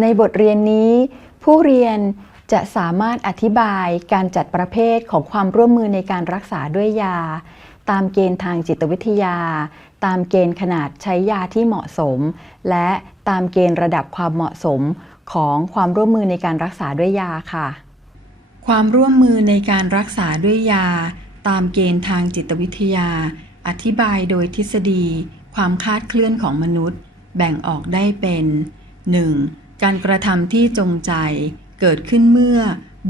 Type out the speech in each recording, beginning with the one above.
ในบทเรียนนี้ ผู้เรียนจะสามารถอธิบายการจัดประเภทของความร่วมมือในการรักษาด้วยยา ตามเกณฑ์ทางจิตวิทยา ตามเกณฑ์ขนาดใช้ยาที่เหมาะสม และตามเกณฑ์ระดับความเหมาะสมของความร่วมมือในการรักษาด้วยยาค่ะ ความร่วมมือในการรักษาด้วยยา ตามเกณฑ์ทางจิตวิทยา อธิบายโดยทฤษฎี ความคาดเคลื่อนของมนุษย์ แบ่งออกได้เป็น 1. การกระทำที่จงใจเกิดขึ้นเมื่อ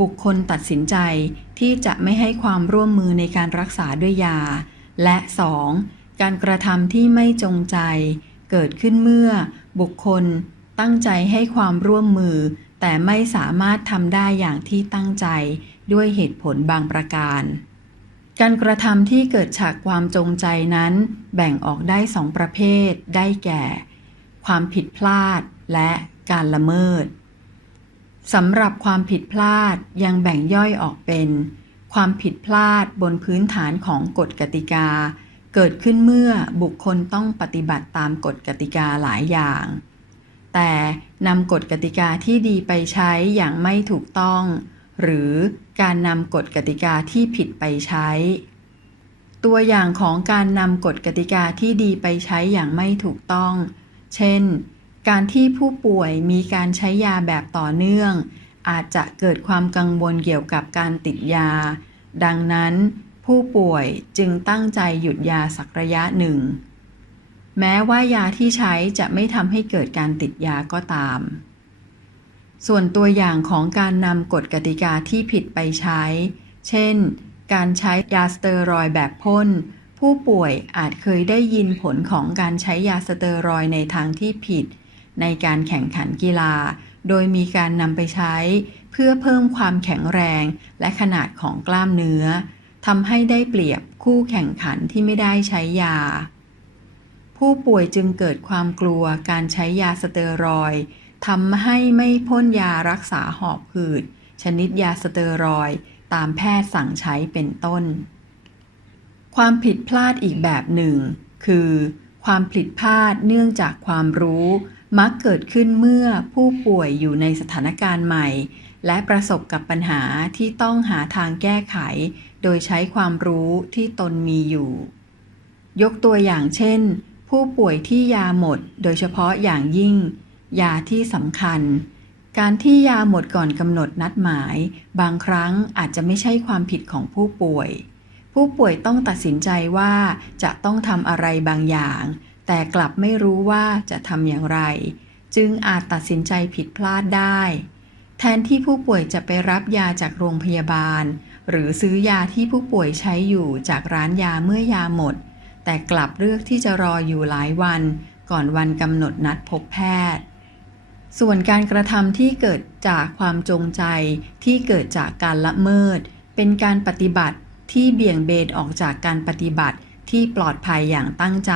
บุคคลตัดสินใจที่จะไม่ให้ความร่วมมือในการรักษาด้วยยา และ 2. การกระทำที่ไม่จงใจ เกิดขึ้นเมื่อบุคคลตั้งใจให้ความร่วมมือ แต่ไม่สามารถทำได้อย่างที่ตั้งใจด้วยเหตุผลบางประการ การกระทำที่เกิดจากความจงใจนั้น แบ่งออกได้สองประเภท ได้แก่ ความผิดพลาด และการละเมิดสำหรับความผิดพลาดยังแบ่งย่อยออกเป็น ความผิดพลาดบนพื้นฐานของกฎกติกา เกิดขึ้นเมื่อบุคคลต้องปฏิบัติตามกฎกติกาหลายอย่าง แต่นำกฎกติกาที่ดีไปใช้อย่างไม่ถูกต้อง หรือการนำกฎกติกาที่ผิดไปใช้ ตัวอย่างของการนำกฎกติกาที่ดีไปใช้อย่างไม่ถูกต้อง เช่น การที่ผู้ป่วยมีการใช้ยาแบบต่อเนื่อง อาจจะเกิดความกังวลเกี่ยวกับการติดยา ดังนั้น ผู้ป่วยจึงตั้งใจหยุดยาสักระยะหนึ่ง แม้ว่ายาที่ใช้จะไม่ทำให้เกิดการติดยาก็ตาม ส่วนตัวอย่างของการนำกฎกติกาที่ผิดไปใช้ เช่น การใช้ยาสเตียรอยด์แบบพ่นผู้ป่วยอาจเคยได้ยินผลของการใช้ยาสเตียรอยด์ในทางที่ผิด ในการแข่งขันกีฬา โดยมีการนำไปใช้ เพื่อเพิ่มความแข็งแรงและขนาดของกล้ามเนื้อทำให้ได้เปรียบคู่แข่งขันที่ไม่ได้ใช้ยา ผู้ป่วยจึงเกิดความกลัวการใช้ยาสเตียรอยด์ทำให้ไม่พ่นยารักษาหอบหืด ชนิดยาสเตียรอยด์ตามแพทย์สั่งใช้เป็นต้น ความผิดพลาดอีกแบบหนึ่ง คือ ความผิดพลาดเนื่องจากความรู้ มักเกิดขึ้นเมื่อผู้ป่วยอยู่ในสถานการณ์ใหม่ และประสบกับปัญหาที่ต้องหาทางแก้ไข โดยใช้ความรู้ที่ตนมีอยู่ ยกตัวอย่างเช่น ผู้ป่วยที่ยาหมด โดยเฉพาะอย่างยิ่ง ยาที่สำคัญ การที่ยาหมดก่อนกำหนดนัดหมาย บางครั้งอาจจะไม่ใช่ความผิดของผู้ป่วย ผู้ป่วยต้องตัดสินใจว่าจะต้องทำอะไรบางอย่าง แต่กลับไม่รู้ว่าจะทำอย่างไร จึงอาจตัดสินใจผิดพลาดได้ แทนที่ผู้ป่วยจะไปรับยาจากโรงพยาบาล หรือซื้อยาที่ผู้ป่วยใช้อยู่จากร้านยาเมื่อยาหมด แต่กลับเลือกที่จะรออยู่หลายวัน ก่อนวันกำหนดนัดพบแพทย์ ส่วนการกระทำที่เกิดจากความจงใจที่เกิดจากการละเมิด เป็นการปฏิบัติที่เบี่ยงเบนออกจากการปฏิบัติที่ปลอดภัยอย่างตั้งใจ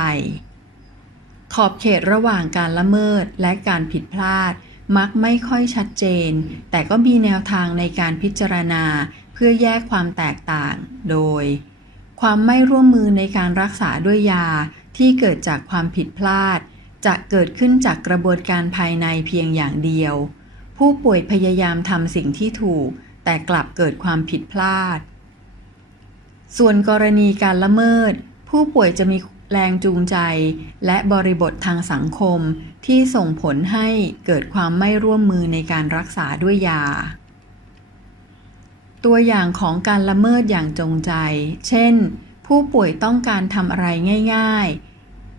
ขอบเขตระหว่างการละเมิดและการผิดพลาด มักไม่ค่อยชัดเจน แต่ก็มีแนวทางในการพิจารณา เพื่อแยกความแตกต่าง โดย ความไม่ร่วมมือในการรักษาด้วยยาที่เกิดจากความผิดพลาด จะเกิดขึ้นจากกระบวนการภายในเพียงอย่างเดียว ผู้ป่วยพยายามทำสิ่งที่ถูก แต่กลับเกิดความผิดพลาด ส่วนกรณีการละเมิด ผู้ป่วยจะมี แรงจูงใจ และบริบททางสังคมที่ส่งผลให้เกิดความไม่ร่วมมือในการรักษาด้วยยา ตัวอย่างของการละเมิดอย่างจงใจ เช่น ผู้ป่วยต้องการทำอะไรง่าย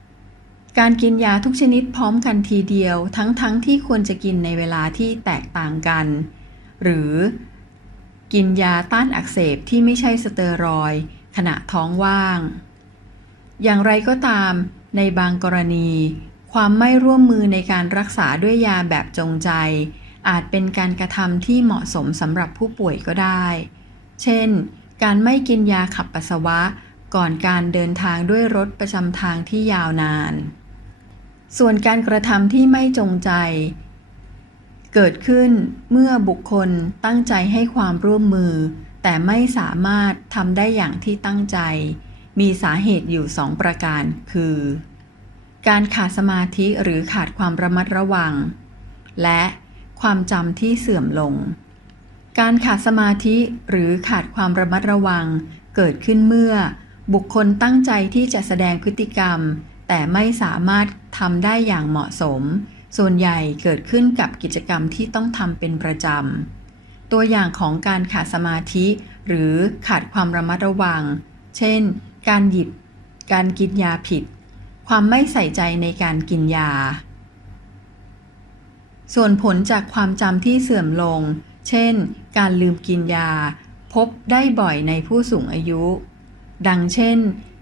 ๆ การกินยาทุกชนิดพร้อมกันทีเดียว ทั้งๆทที่ควรจะกินในเวลาที่แตกต่างกัน หรือ กินยาต้านอักเสบที่ไม่ใช่สเตียรอยด์ขณะท้องว่าง อย่างไรก็ตาม ในบางกรณี ความไม่ร่วมมือในการรักษาด้วยยาแบบจงใจ อาจเป็นการกระทำที่เหมาะสมสำหรับผู้ป่วยก็ได้ เช่น การไม่กินยาขับปัสสาวะ ก่อนการเดินทางด้วยรถประจำทางที่ยาวนาน ส่วนการกระทำที่ไม่จงใจ เกิดขึ้นเมื่อบุคคลตั้งใจให้ความร่วมมือ แต่ไม่สามารถทำได้อย่างที่ตั้งใจ มีสาเหตุอยู่สองประการ คือ การขาดสมาธิหรือขาดความระมัดระวัง และความจำที่เสื่อมลง การขาดสมาธิหรือขาดความระมัดระวัง เกิดขึ้นเมื่อ บุคคลตั้งใจที่จะแสดงพฤติกรรม แต่ไม่สามารถทำได้อย่างเหมาะสม ส่วนใหญ่เกิดขึ้นกับกิจกรรมที่ต้องทำเป็นประจำ ตัวอย่างของการขาดสมาธิ หรือขาดความระมัดระวัง เช่น การหยิบ การกินยาผิด ความไม่ใส่ใจในการกินยา ส่วนผลจากความจำที่เสื่อมลง เช่น การลืมกินยา พบได้บ่อยในผู้สูงอายุ ดังเช่น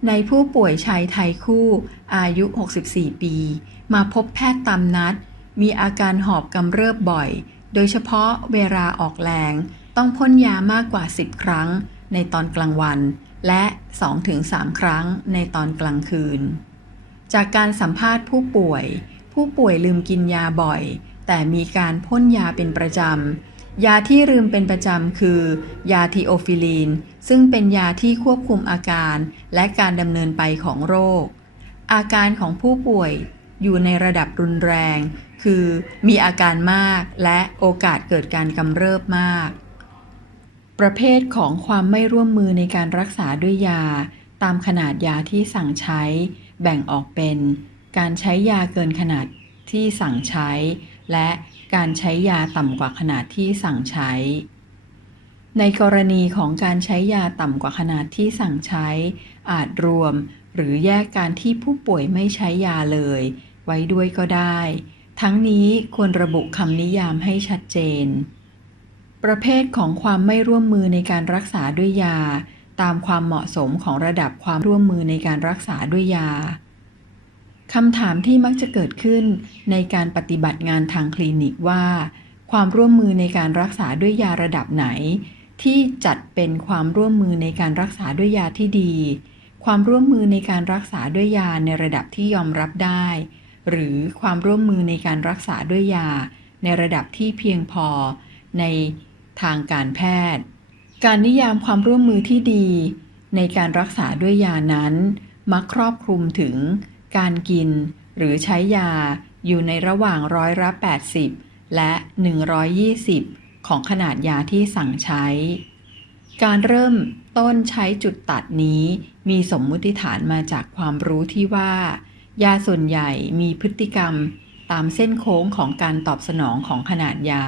ในผู้ป่วยชายไทยคู่อายุ 64 ปี มาพบแพทย์ตามนัด มีอาการหอบกำเริบบ่อย โดยเฉพาะเวลาออกแรง ต้องพ่นยามากกว่า 10 ครั้งในตอนกลางวัน และ 2-3 ครั้งในตอนกลางคืน จากการสัมภาษณ์ผู้ป่วย ผู้ป่วยลืมกินยาบ่อย แต่มีการพ่นยาเป็นประจำ ยาที่ลืมเป็นประจำคือ ยาทีโอฟิลีน ซึ่งเป็นยาที่ควบคุมอาการและการดำเนินไปของโรค อาการของผู้ป่วยอยู่ในระดับรุนแรง คือมีอาการมากและโอกาสเกิดการกำเริบมาก ประเภทของความไม่ร่วมมือในการรักษาด้วยยา ตามขนาดยาที่สั่งใช้ แบ่งออกเป็น การใช้ยาเกินขนาดที่สั่งใช้ และการใช้ยาต่ำกว่าขนาดที่สั่งใช้ ในกรณีของการใช้ยาต่ำกว่าขนาดที่สั่งใช้ อาจรวม หรือแยกการที่ผู้ป่วยไม่ใช้ยาเลย ไว้ด้วยก็ได้ ทั้งนี้ควรระบุคำนิยามให้ชัดเจน ประเภทของความไม่ร่วมมือในการรักษาด้วยยา ตามความเหมาะสมของระดับความร่วมมือในการรักษาด้วยยาคำถามที่มักจะเกิดขึ้นในการปฏิบัติงานทางคลินิกว่า ความร่วมมือในการรักษาด้วยยาระดับไหน ที่จัดเป็นความร่วมมือในการรักษาด้วยยาที่ดี ความร่วมมือในการรักษาด้วยยาในระดับที่ยอมรับได้ หรือความร่วมมือในการรักษาด้วยยาในระดับที่เพียงพอใน ทางการแพทย์ การนิยามความร่วมมือที่ดี ในการรักษาด้วยยานั้น มักครอบคลุมถึง การกินหรือใช้ยาอยู่ในระหว่างร้อยละ80 และ 120 ของขนาดยาที่สั่งใช้ การเริ่มต้นใช้จุดตัดนี้ มีสมมุติฐานมาจากความรู้ที่ว่า ยาส่วนใหญ่มีพฤติกรรมตามเส้นโค้งของการตอบสนองของขนาดยา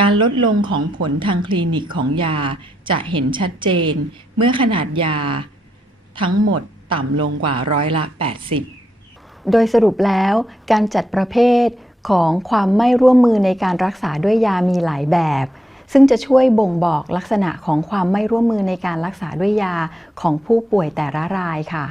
การลดลงของผลทางคลินิกของยาจะเห็นชัดเจน เมื่อขนาดยา ทั้งหมดต่ำลงกว่าร้อยละ 80 โดยสรุปแล้วการจัดประเภทของความไม่ร่วมมือในการรักษาด้วยยามีหลายแบบ ซึ่งจะช่วยบ่งบอกลักษณะของความไม่ร่วมมือในการรักษาด้วยยาของผู้ป่วยแต่ละรายค่ะ